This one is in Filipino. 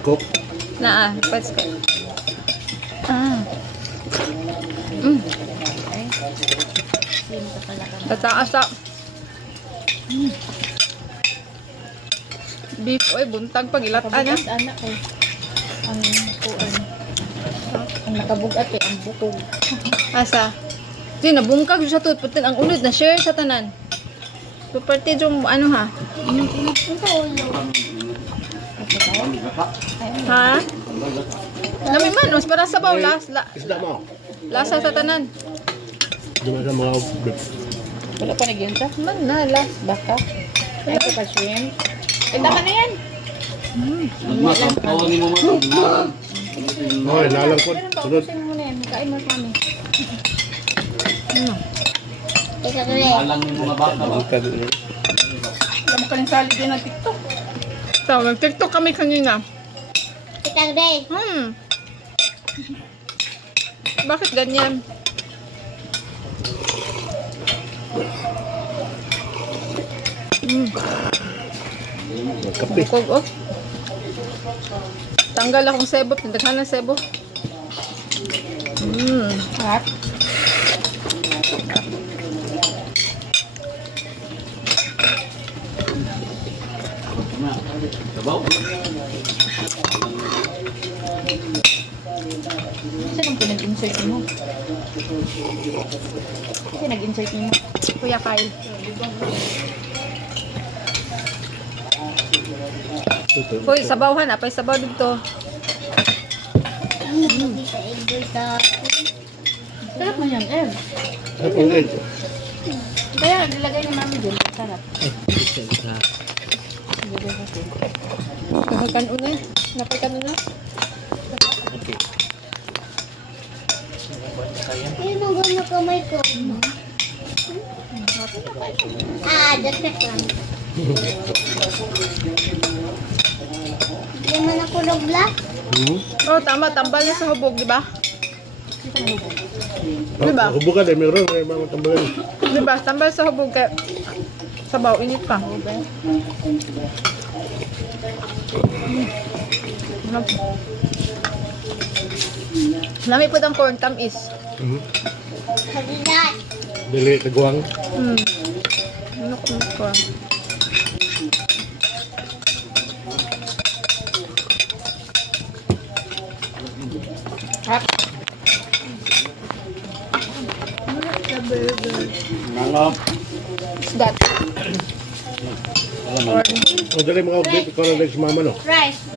Cook. Naa, pwes ko. Tataas sa beef oy buntag pag ilatan na. Anak ko. Ang kuan. Ang nakabugat ang bukog. Asa? Di nabungkag sa tut putin ang unod na share sa tanan. Property yung ano ha? Ha? Lami man, mas para sa baw Isda mo. lasa sa tanan. Duma sa mga beef. Wala pa nagyan sa? Man na las. Baka. Ito pa shrimp. Tama na yan. Tawagin mo mo. Hoy, lalang ko. Sunod. Pausin mo na yan. Kain mo kami. Alang yung mga bata ba? Alam mo kaling salig din ng TikTok. So, nag-tiktok kami kanina. Saturday. Bakit ganyan? Kape. Bukog, oh. Tanggal akong sebo. Tindaghan ng sebo. Hot. Sabaw. Saan ang pinag-insert mo? Pinag-insert mo? Kuya Kyle. Hoy, sabawhan. Apay sabaw dito. Sarap mo yan, Ev. Ano ang egg? Kaya, nilagay ni mami dun. Sarap. Kahakan unay. Napakan na. Sino gano'n kamay ko? Dagdag lang. Hindi man ako nagla. Oh, tama. Tambal na sa hubog, di ba? Diba? Hubukan eh. Meron. May mga tambalan. Di ba? Tambal sa hubog kaya sabaw. Init pa. Lami po ang corn tamis. Halilat. Dili, taguang. Ano ko? Hot. Nangap. That. O, dali mga beef. Ikaw na lang si mama, no? Rice.